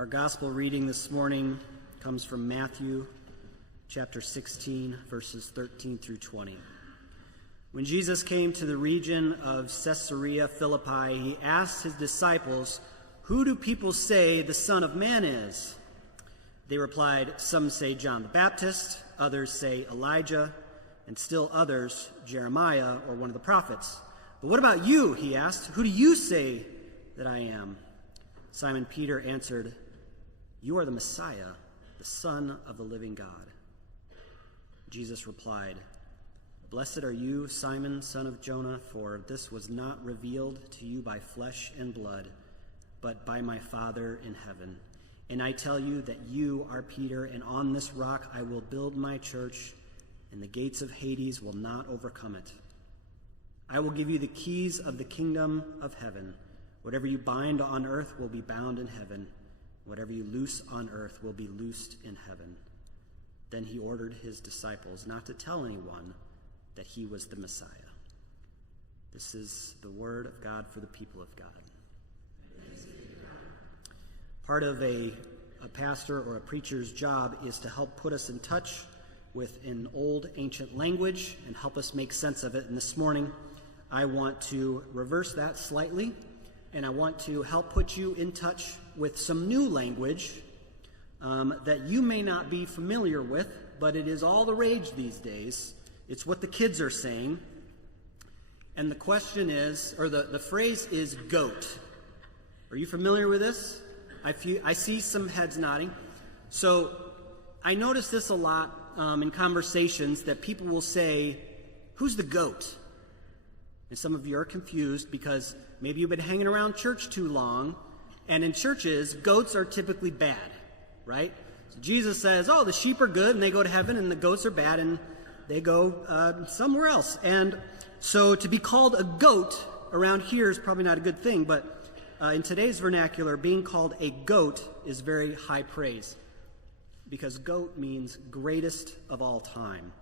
Our gospel reading this morning comes from Matthew chapter 16, verses 13 through 20. When Jesus came to the region of Caesarea Philippi, he asked his disciples, "Who do people say the Son of Man is?" They replied, "Some say John the Baptist, others say Elijah, and still others Jeremiah or one of the prophets. But what about you?" he asked. "Who do you say that I am?" Simon Peter answered, "You are the Messiah, the Son of the living God." Jesus replied, "Blessed are you, Simon, son of Jonah, for this was not revealed to you by flesh and blood, but by my Father in heaven. And I tell you that you are Peter, and on this rock I will build my church, and the gates of Hades will not overcome it. I will give you the keys of the kingdom of heaven. Whatever you bind on earth will be bound in heaven. Whatever you loose on earth will be loosed in heaven." Then he ordered his disciples not to tell anyone that he was the Messiah. This is the word of God for the people of God. Part of a pastor or a preacher's job is to help put us in touch with an old ancient language and help us make sense of it. And this morning, I want to reverse that slightly, and I want to help put you in touch with some new language that you may not be familiar with, but it is all the rage these days. It's what the kids are saying. And the question is, or the phrase is goat. Are you familiar with this? I see some heads nodding. So I notice this a lot in conversations that people will say, "Who's the goat?" And some of you are confused because maybe you've been hanging around church too long, and in churches, goats are typically bad, right? So Jesus says, "Oh, the sheep are good, and they go to heaven, and the goats are bad, and they go somewhere else." And so to be called a goat around here is probably not a good thing, but in today's vernacular, being called a goat is very high praise, because goat means greatest of all time.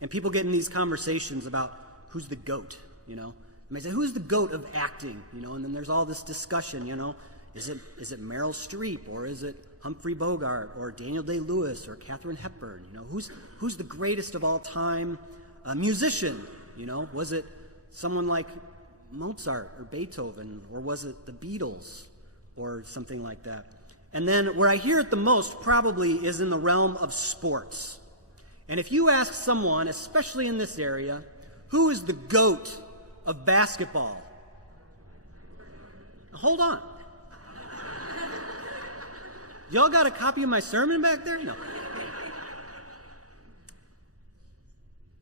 And people get in these conversations about who's the goat, you know? And they say, "Who's the goat of acting?" You know, and then there's all this discussion, you know. Is it Meryl Streep, or is it Humphrey Bogart, or Daniel Day-Lewis, or Katharine Hepburn? You know, who's the greatest of all time musician? You know, was it someone like Mozart or Beethoven, or was it the Beatles, or something like that? And then where I hear it the most probably is in the realm of sports. And if you ask someone, especially in this area, who is the GOAT of basketball? Hold on. Y'all got a copy of my sermon back there? No.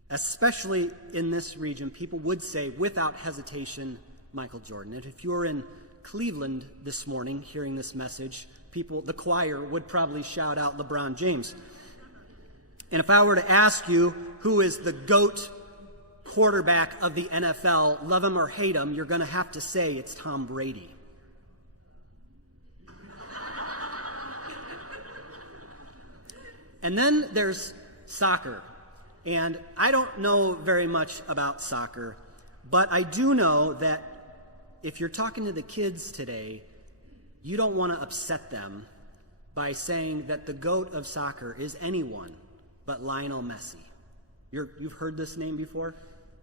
Especially in this region, people would say without hesitation, Michael Jordan. And if you're in Cleveland this morning hearing this message, the choir would probably shout out LeBron James. And if I were to ask you who is the GOAT quarterback of the NFL, love him or hate him, you're going to have to say it's Tom Brady. And then there's soccer. And I don't know very much about soccer, but I do know that if you're talking to the kids today, you don't want to upset them by saying that the GOAT of soccer is anyone but Lionel Messi. You've heard this name before?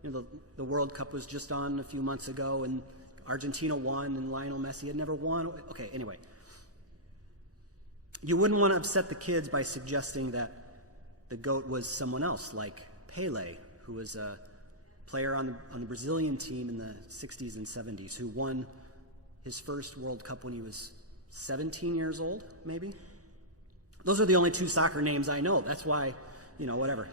You know, the World Cup was just on a few months ago, and Argentina won, and Lionel Messi had never won. Okay, anyway. You wouldn't want to upset the kids by suggesting that the GOAT was someone else, like Pele, who was a player on the Brazilian team in the 60s and 70s, who won his first World Cup when he was 17 years old, maybe. Those are the only two soccer names I know. That's why, whatever.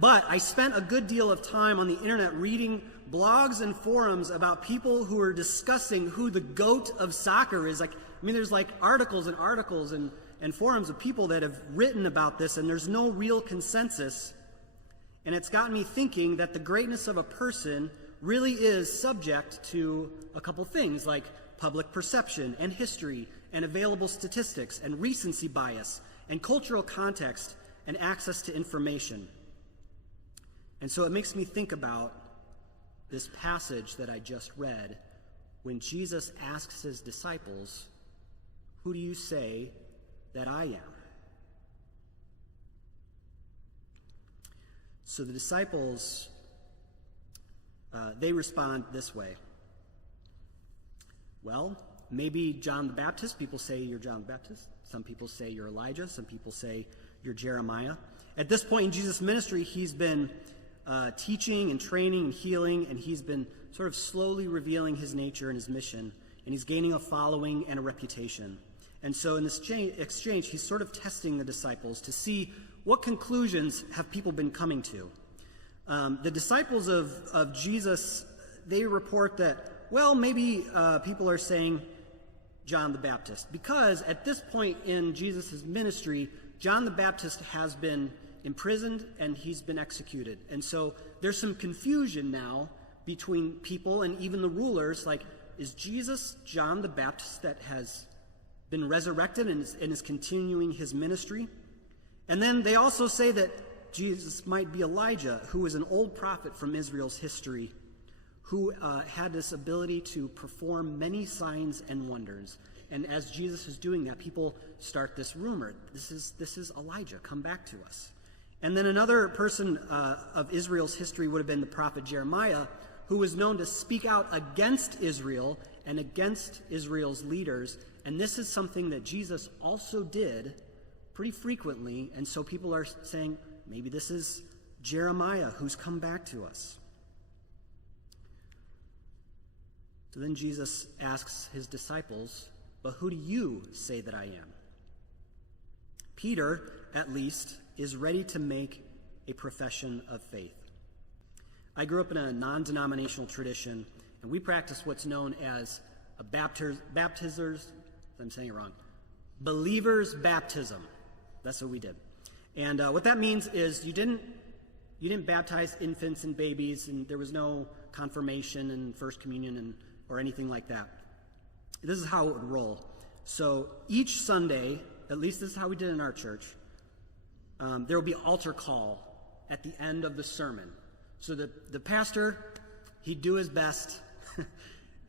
But I spent a good deal of time on the internet reading blogs and forums about people who are discussing who the GOAT of soccer is. There's articles and articles and forums of people that have written about this, and there's no real consensus. And it's gotten me thinking that the greatness of a person really is subject to a couple things, like public perception and history and available statistics and recency bias and cultural context and access to information. And so it makes me think about this passage that I just read when Jesus asks his disciples, who do you say that I am?" So the disciples, they respond this way. Well, maybe John the Baptist. People say you're John the Baptist. Some people say you're Elijah. Some people say you're Jeremiah. At this point in Jesus' ministry, he's been teaching and training and healing, and he's been sort of slowly revealing his nature and his mission, and he's gaining a following and a reputation. And so in this exchange, he's sort of testing the disciples to see what conclusions have people been coming to. The disciples of Jesus, they report that, well, maybe people are saying John the Baptist, because at this point in Jesus' ministry, John the Baptist has been imprisoned and he's been executed. And so there's some confusion now between people and even the rulers, like, is Jesus John the Baptist that has been resurrected and is continuing his ministry? And then they also say that Jesus might be Elijah, who is an old prophet from Israel's history, who had this ability to perform many signs and wonders. And as Jesus is doing that, people start this rumor, this is Elijah, come back to us. And then another person of Israel's history would have been the prophet Jeremiah, who was known to speak out against Israel and against Israel's leaders. And this is something that Jesus also did pretty frequently. And so people are saying, maybe this is Jeremiah who's come back to us. So then Jesus asks his disciples, but who do you say that I am? Peter, at least, is ready to make a profession of faith. I grew up in a non-denominational tradition, and we practice what's known as a baptizers, I'm saying it wrong, believer's baptism. That's what we did. And what that means is you didn't baptize infants and babies, and there was no confirmation and first communion or anything like that. This is how it would roll. So each Sunday, at least this is how we did in our church, there will be altar call at the end of the sermon. So the pastor, he'd do his best,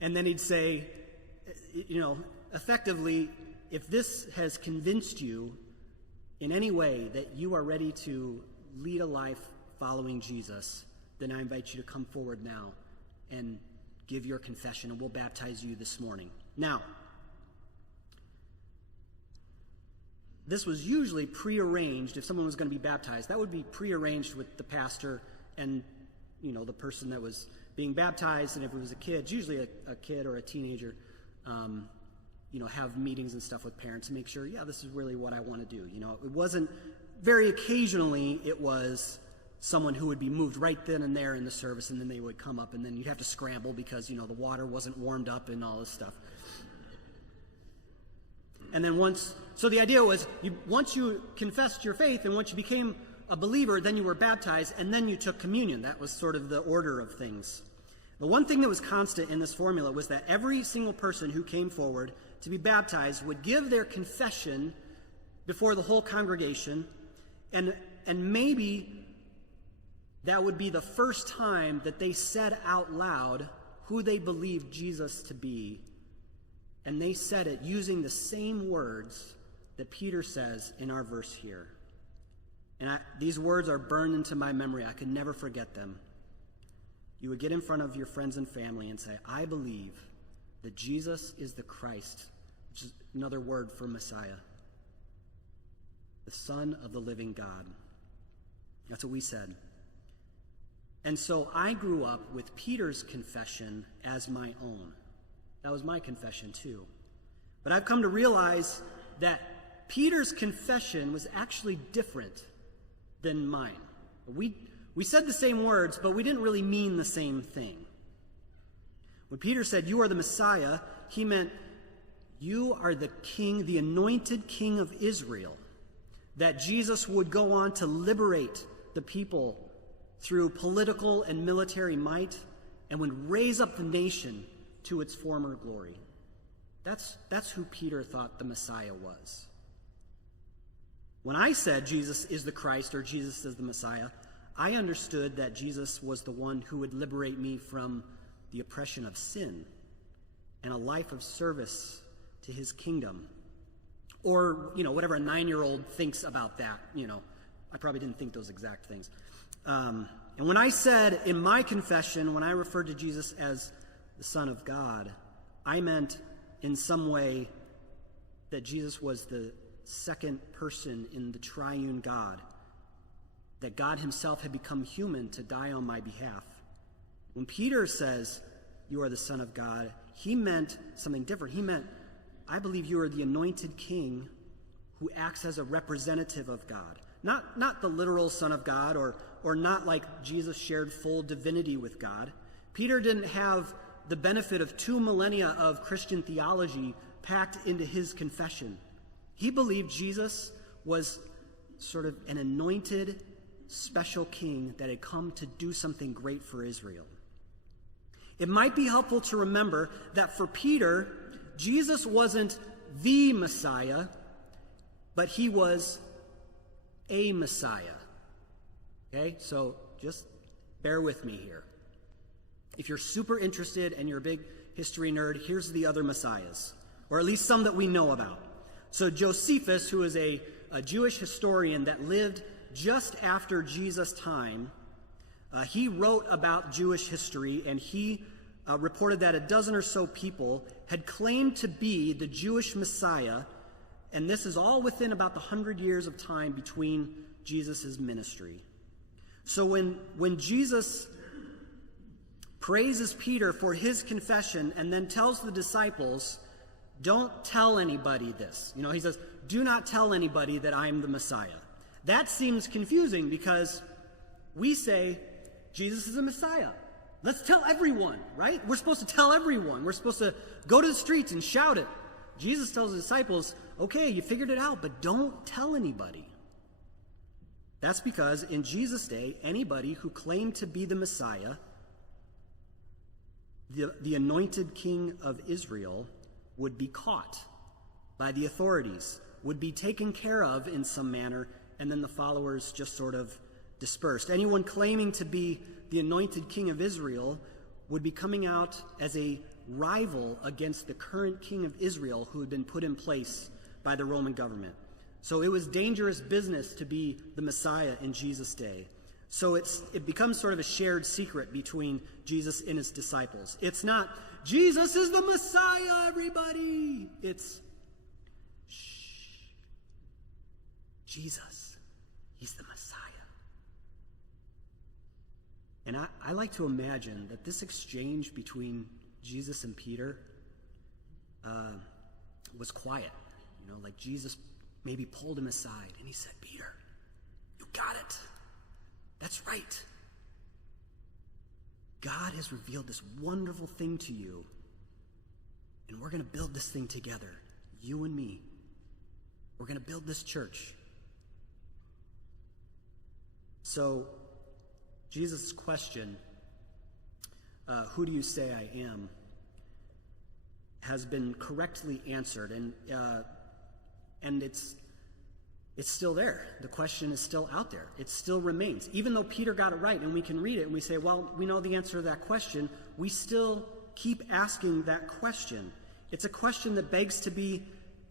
and then he'd say, effectively, if this has convinced you in any way that you are ready to lead a life following Jesus, then I invite you to come forward now and give your confession, and we'll baptize you this morning. Now, this was usually prearranged. If someone was going to be baptized, that would be prearranged with the pastor and, the person that was being baptized. And if it was a kid, it's usually a kid or a teenager, have meetings and stuff with parents to make sure, this is really what I want to do. It wasn't, very occasionally, it was someone who would be moved right then and there in the service, and then they would come up, and then you'd have to scramble because, the water wasn't warmed up and all this stuff. And then so the idea was, once you confessed your faith and once you became a believer, then you were baptized, and then you took communion. That was sort of the order of things. The one thing that was constant in this formula was that every single person who came forward to be baptized would give their confession before the whole congregation, and maybe that would be the first time that they said out loud who they believed Jesus to be. And they said it using the same words that Peter says in our verse here. And these words are burned into my memory. I could never forget them. You would get in front of your friends and family and say, I believe that Jesus is the Christ, which is another word for Messiah, the Son of the living God. That's what we said. And so I grew up with Peter's confession as my own. That was my confession too. But I've come to realize that Peter's confession was actually different than mine. We said the same words, but we didn't really mean the same thing. When Peter said, you are the Messiah, he meant you are the king, the anointed king of Israel, that Jesus would go on to liberate the people through political and military might and would raise up the nation to its former glory. That's who Peter thought the Messiah was. When I said Jesus is the Christ or Jesus is the Messiah, I understood that Jesus was the one who would liberate me from the oppression of sin and a life of service to his kingdom Or, whatever a 9-year-old thinks about that, I probably didn't think those exact things. And when I said in my confession, when I referred to Jesus as the Son of God, I meant in some way that Jesus was the second person in the triune God, that God himself had become human to die on my behalf. When Peter says, you are the Son of God, he meant something different. He meant, I believe you are the anointed king who acts as a representative of God. Not the literal Son of God, or not like Jesus shared full divinity with God. Peter didn't have the benefit of 2 millennia of Christian theology packed into his confession. He believed Jesus was sort of an anointed, special king that had come to do something great for Israel. It might be helpful to remember that for Peter, Jesus wasn't the Messiah, but he was a Messiah. Okay, so just bear with me here. If you're super interested and you're a big history nerd, here's the other messiahs, or at least some that we know about. So Josephus, who is a Jewish historian that lived just after Jesus' time, he wrote about Jewish history, and he reported that a dozen or so people had claimed to be the Jewish Messiah, and this is all within about the 100 years of time between Jesus' ministry. So when Jesus praises Peter for his confession and then tells the disciples, don't tell anybody this. He says, do not tell anybody that I'm the Messiah. That seems confusing because we say Jesus is a Messiah. Let's tell everyone, right? We're supposed to tell everyone. We're supposed to go to the streets and shout it. Jesus tells the disciples, okay, you figured it out, but don't tell anybody. That's because in Jesus' day, anybody who claimed to be the Messiah, the anointed king of Israel, would be caught by the authorities, would be taken care of in some manner, and then the followers just sort of dispersed. Anyone claiming to be the anointed king of Israel would be coming out as a rival against the current king of Israel who had been put in place by the Roman government. So it was dangerous business to be the Messiah in Jesus' day. So it becomes sort of a shared secret between Jesus and his disciples. It's not, Jesus is the Messiah, everybody. It's, shh, Jesus, he's the Messiah. And I like to imagine that this exchange between Jesus and Peter was quiet. Like Jesus maybe pulled him aside and he said, Peter, you got it. That's right. God has revealed this wonderful thing to you, and we're going to build this thing together, you and me. We're going to build this church. So, Jesus' question, who do you say I am, has been correctly answered, and it's still there. The question is still out there. It still remains. Even though Peter got it right and we can read it and we say, well, we know the answer to that question, we still keep asking that question. It's a question that begs to be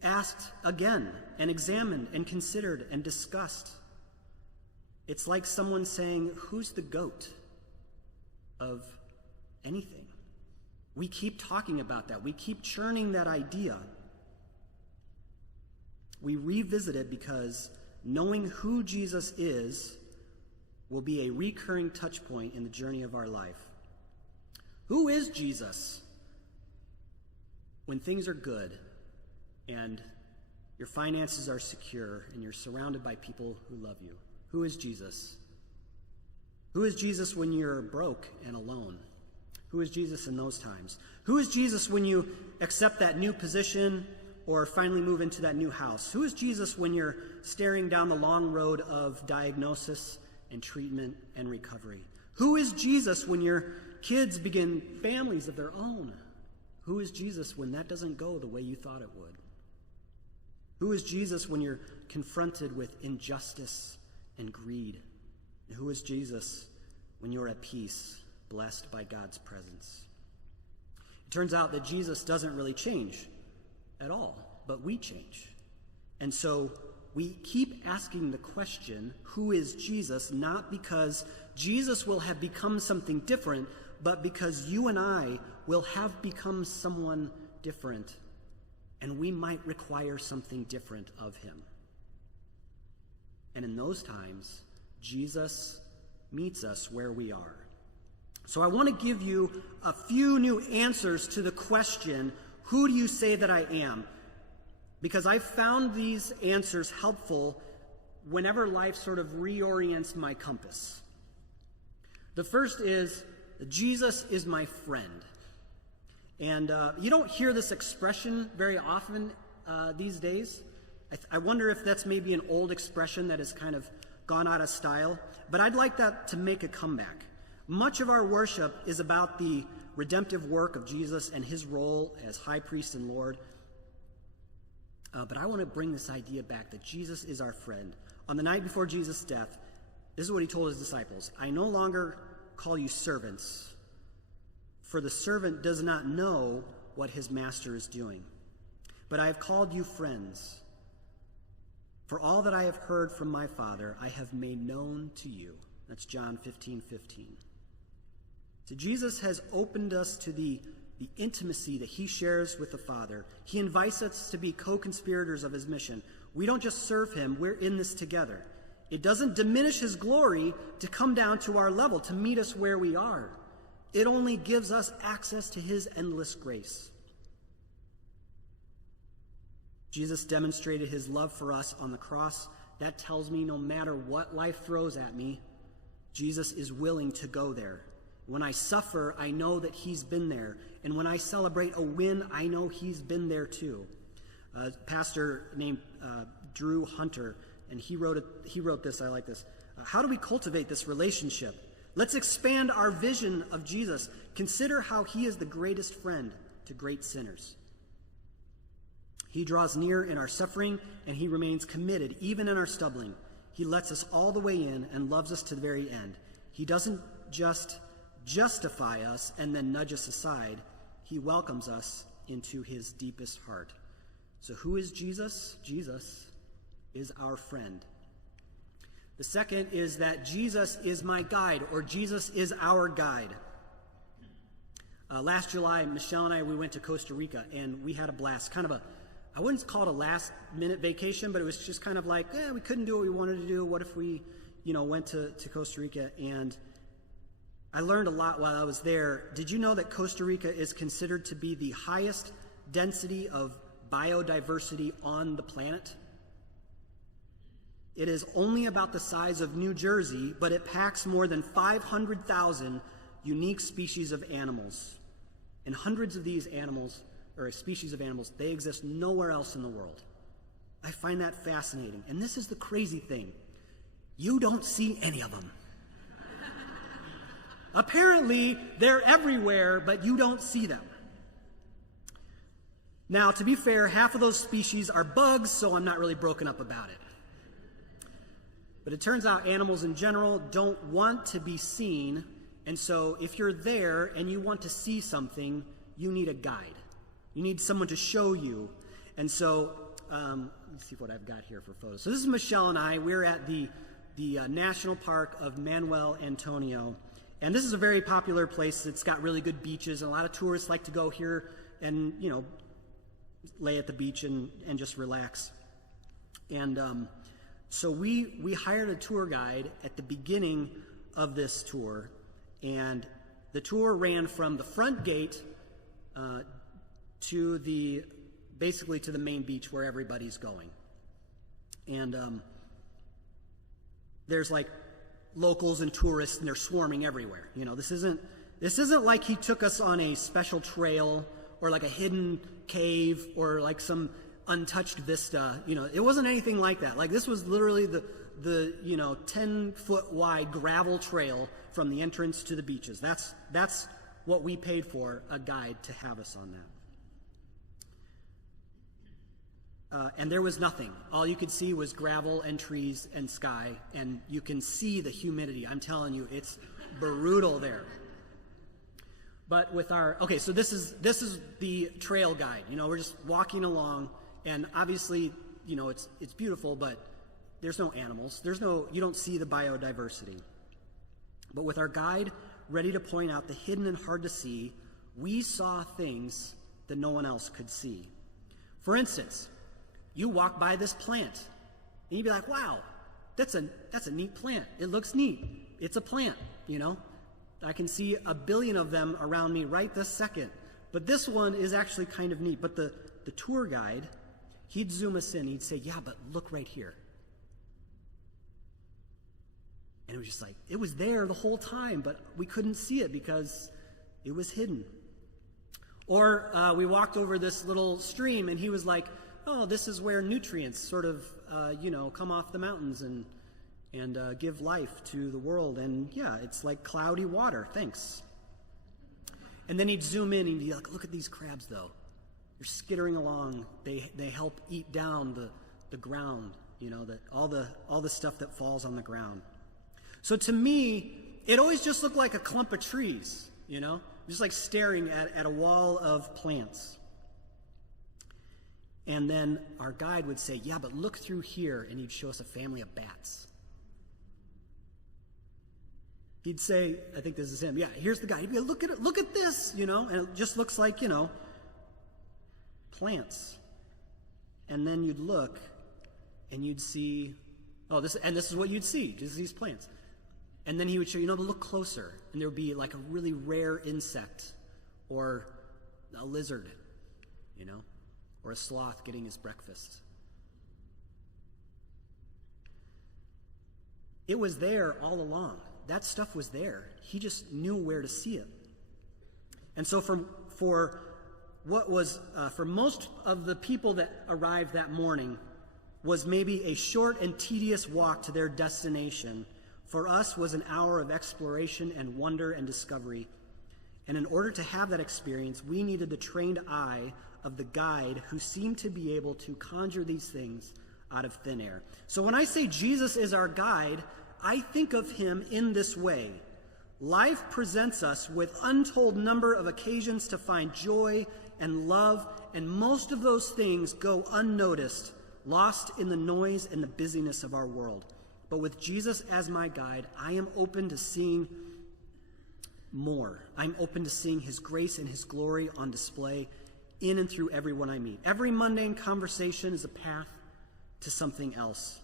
asked again and examined and considered and discussed. It's like someone saying, who's the goat of anything? We keep talking about that. We keep churning that idea. We revisit it because knowing who Jesus is will be a recurring touch point in the journey of our life. Who is Jesus? When things are good and your finances are secure and you're surrounded by people who love you. Who is Jesus? Who is Jesus when you're broke and alone? Who is Jesus in those times? Who is Jesus when you accept that new position or finally move into that new house? Who is Jesus when you're staring down the long road of diagnosis and treatment and recovery? Who is Jesus when your kids begin families of their own? Who is Jesus when that doesn't go the way you thought it would? Who is Jesus when you're confronted with injustice and greed? And who is Jesus when you're at peace, blessed by God's presence? It turns out that Jesus doesn't really change at all, but we change. And so we keep asking the question, who is Jesus? Not because Jesus will have become something different, but because you and I will have become someone different, and we might require something different of him. And in those times, Jesus meets us where we are. So I want to give you a few new answers to the question, who do you say that I am? Because I've found these answers helpful whenever life sort of reorients my compass. The first is, Jesus is my friend. And you don't hear this expression very often these days. I wonder if that's maybe an old expression that has kind of gone out of style. But I'd like that to make a comeback. Much of our worship is about the redemptive work of Jesus and his role as high priest and Lord. But I want to bring this idea back that Jesus is our friend. On the night before Jesus' death, this is what he told his disciples. I no longer call you servants, for the servant does not know what his master is doing. But I have called you friends. For all that I have heard from my Father, I have made known to you. That's John 15:15. So Jesus has opened us to the intimacy that he shares with the Father. He invites us to be co-conspirators of his mission. We don't just serve him, we're in this together. It doesn't diminish his glory to come down to our level, to meet us where we are. It only gives us access to his endless grace. Jesus demonstrated his love for us on the cross. That tells me no matter what life throws at me, Jesus is willing to go there. When I suffer, I know that he's been there. And when I celebrate a win, I know he's been there too. A pastor named Drew Hunter, and he wrote this, I like this. How do we cultivate this relationship? Let's expand our vision of Jesus. Consider how he is the greatest friend to great sinners. He draws near in our suffering, and he remains committed even in our stumbling. He lets us all the way in and loves us to the very end. He doesn't just justify us and then nudge us aside. He welcomes us into his deepest heart. So who is Jesus? Jesus is our friend. The second is that Jesus is my guide, or Jesus is our guide. Last July, Michelle and I, we went to Costa Rica, and we had a blast. I wouldn't call it a last-minute vacation, but it was just kind of like, we couldn't do what we wanted to do. What if we, went to Costa Rica? And I learned a lot while I was there. Did you know that Costa Rica is considered to be the highest density of biodiversity on the planet? It is only about the size of New Jersey, but it packs more than 500,000 unique species of animals. And hundreds of these animals, or species of animals, they exist nowhere else in the world. I find that fascinating. And this is the crazy thing. You don't see any of them. Apparently, they're everywhere, but you don't see them. Now, to be fair, half of those species are bugs, so I'm not really broken up about it. But it turns out animals in general don't want to be seen, and so if you're there and you want to see something, you need a guide. You need someone to show you. And so, let's see what I've got here for photos. So this is Michelle and I. We're at the National Park of Manuel Antonio. And this is a very popular place. It's got really good beaches, and a lot of tourists like to go here and, lay at the beach and just relax. And so we hired a tour guide at the beginning of this tour, and the tour ran from the front gate basically to the main beach where everybody's going. And there's like locals and tourists, and they're swarming everywhere. This isn't like he took us on a special trail or like a hidden cave or like some untouched vista. It wasn't anything like that. Like, this was literally the 10-foot wide gravel trail from the entrance to the beaches. That's what we paid for, a guide to have us on that. And there was nothing. All you could see was gravel and trees and sky, and you can see the humidity. I'm telling you, it's brutal there. But with so this is the trail guide. We're just walking along, and obviously, it's beautiful, but there's no animals. You don't see the biodiversity. But with our guide ready to point out the hidden and hard to see, we saw things that no one else could see. For instance, you walk by this plant, and you'd be like, wow, that's a neat plant. It looks neat. It's a plant, I can see a billion of them around me right this second. But this one is actually kind of neat. But the tour guide, he'd zoom us in. He'd say, yeah, but look right here. And it was just like, it was there the whole time, but we couldn't see it because it was hidden. Or we walked over this little stream, and he was like, oh, this is where nutrients sort of, come off the mountains and give life to the world. And yeah, it's like cloudy water. Thanks. And then he'd zoom in and he'd be like, look at these crabs, though. They're skittering along. They help eat down the ground, all the stuff that falls on the ground. So to me, it always just looked like a clump of trees, just like staring at a wall of plants. And then our guide would say, yeah, but look through here, and he'd show us a family of bats. He'd say, I think this is him, yeah, here's the guy. He'd be like, look at this, and it just looks like, plants. And then you'd look, and you'd see, this is what you'd see, just these plants. And then he would show you, to look closer, and there would be like a really rare insect, or a lizard, or a sloth getting his breakfast. It was there all along. That stuff was there. He just knew where to see it. And so for most of the people that arrived that morning was maybe a short and tedious walk to their destination. For us was an hour of exploration and wonder and discovery. And in order to have that experience, we needed the trained eye of the guide who seemed to be able to conjure these things out of thin air. So when I say Jesus is our guide, I think of him in this way. Life presents us with untold number of occasions to find joy and love, and most of those things go unnoticed, lost in the noise and the busyness of our world. But with Jesus as my guide, I am open to seeing more. I'm open to seeing his grace and his glory on display in and through everyone I meet. Every mundane conversation is a path to something else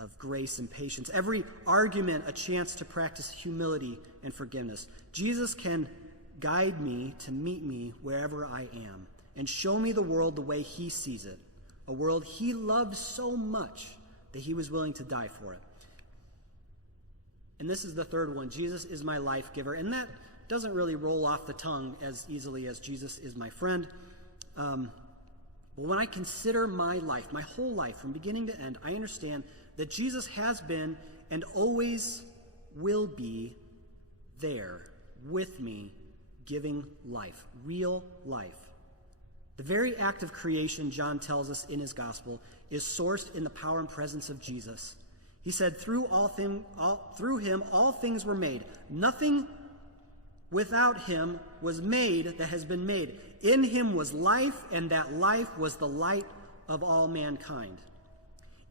of grace and patience. Every argument a chance to practice humility and forgiveness. Jesus can guide me to meet me wherever I am and show me the world the way he sees it, a world he loves so much that he was willing to die for it. And this is the third one. Jesus is my life giver. And that doesn't really roll off the tongue as easily as Jesus is my friend. But when I consider my life, my whole life from beginning to end, I understand that Jesus has been and always will be there with me, giving life, real life. The very act of creation, John tells us in his gospel, is sourced in the power and presence of Jesus. He said, through him all things were made. Nothing without him was made that has been made. In him was life, and that life was the light of all mankind.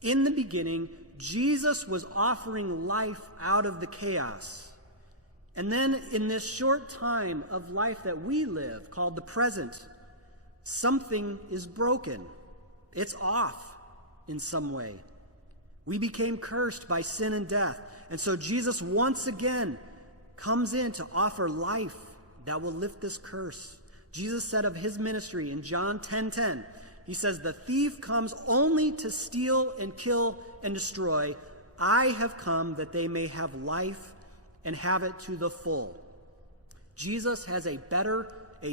In the beginning, Jesus was offering life out of the chaos. And then in this short time of life that we live, called the present, something is broken. It's off in some way. We became cursed by sin and death. And so Jesus once again comes in to offer life that will lift this curse. Jesus said of his ministry in John 10:10, he says, the thief comes only to steal and kill and destroy. I have come that they may have life and have it to the full. Jesus has a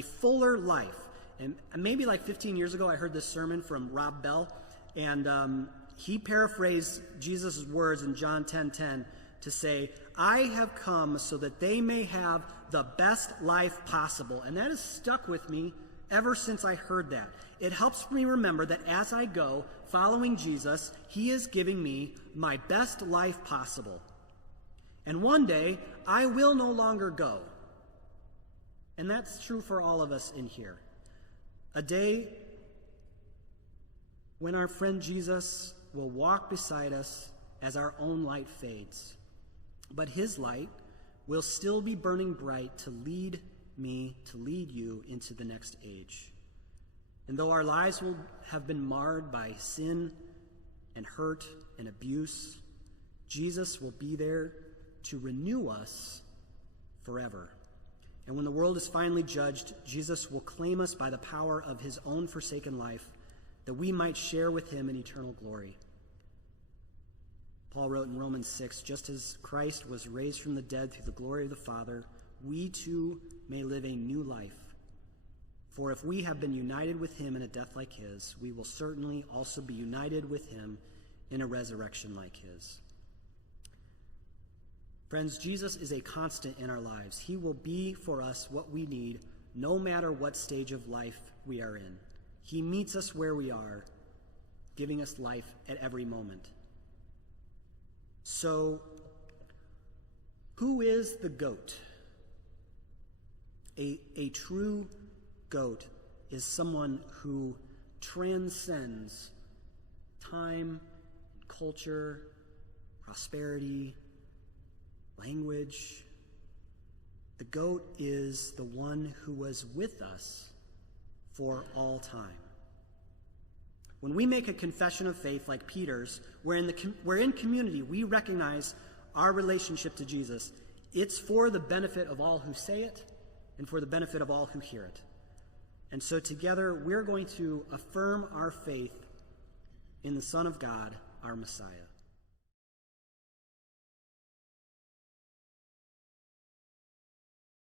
fuller life. And maybe like 15 years ago, I heard this sermon from Rob Bell, and he paraphrased Jesus' words in John 10:10 to say, I have come so that they may have the best life possible. And that has stuck with me ever since I heard that. It helps me remember that as I go following Jesus, he is giving me my best life possible. And one day, I will no longer go. And that's true for all of us in here. A day when our friend Jesus will walk beside us as our own light fades. But his light will still be burning bright to lead me, to lead you into the next age. And though our lives will have been marred by sin and hurt and abuse, Jesus will be there to renew us forever. And when the world is finally judged, Jesus will claim us by the power of his own forsaken life, that we might share with him in eternal glory. Paul wrote in Romans 6, just as Christ was raised from the dead through the glory of the Father, we too may live a new life. For if we have been united with him in a death like his, we will certainly also be united with him in a resurrection like his. Friends, Jesus is a constant in our lives. He will be for us what we need, no matter what stage of life we are in. He meets us where we are, giving us life at every moment. So, who is the goat? A true goat is someone who transcends time, culture, prosperity, language. The goat is the one who was with us for all time. When we make a confession of faith like Peter's, where in community we recognize our relationship to Jesus, it's for the benefit of all who say it and for the benefit of all who hear it. And so together we're going to affirm our faith in the Son of God, our Messiah.